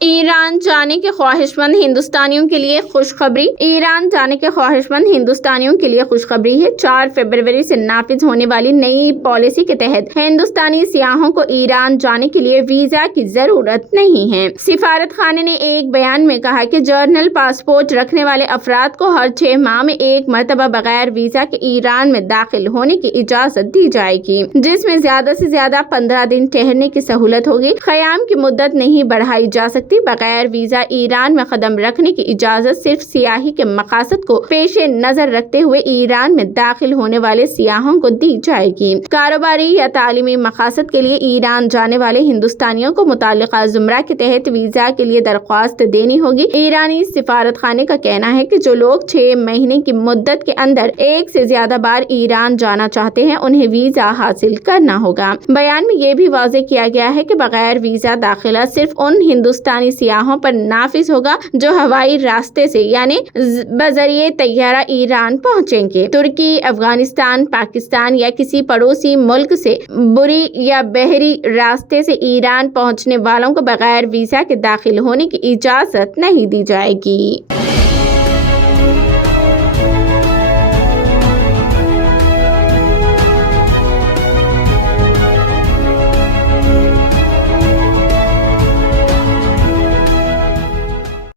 ایران جانے کے خواہشمند ہندوستانیوں کے لیے خوشخبری۔ ایران جانے کے خواہشمند ہندوستانیوں کے لیے خوشخبری ہے۔ 4 فروری سے نافذ ہونے والی نئی پالیسی کے تحت ہندوستانی سیاحوں کو ایران جانے کے لیے ویزا کی ضرورت نہیں ہے۔ سفارت خانے نے ایک بیان میں کہا کہ جرنل پاسپورٹ رکھنے والے افراد کو ہر 6 ماہ میں ایک مرتبہ بغیر ویزا کے ایران میں داخل ہونے کی اجازت دی جائے گی، جس میں زیادہ سے زیادہ 15 دن ٹھہرنے کی سہولت ہوگی۔ قیام کی مدت نہیں بڑھائی جا سکتی۔ بغیر ویزا ایران میں قدم رکھنے کی اجازت صرف سیاحی کے مقاصد کو پیش نظر رکھتے ہوئے ایران میں داخل ہونے والے سیاحوں کو دی جائے گی۔ کاروباری یا تعلیمی مقاصد کے لیے ایران جانے والے ہندوستانیوں کو متعلقہ زمرہ کے تحت ویزا کے لیے درخواست دینی ہوگی۔ ایرانی سفارت خانے کا کہنا ہے کہ جو لوگ 6 مہینے کی مدت کے اندر ایک سے زیادہ بار ایران جانا چاہتے ہیں انہیں ویزا حاصل کرنا ہوگا۔ بیان میں یہ بھی واضح کیا گیا ہے کہ بغیر ویزا داخلہ صرف ان ہندوستانی سیاحوں پر نافذ ہوگا جو ہوائی راستے سے یعنی بذریعہ طیارہ ایران پہنچیں گے۔ ترکی، افغانستان، پاکستان یا کسی پڑوسی ملک سے بری یا بحری راستے سے ایران پہنچنے والوں کو بغیر ویزا کے داخل ہونے کی اجازت نہیں دی جائے گی۔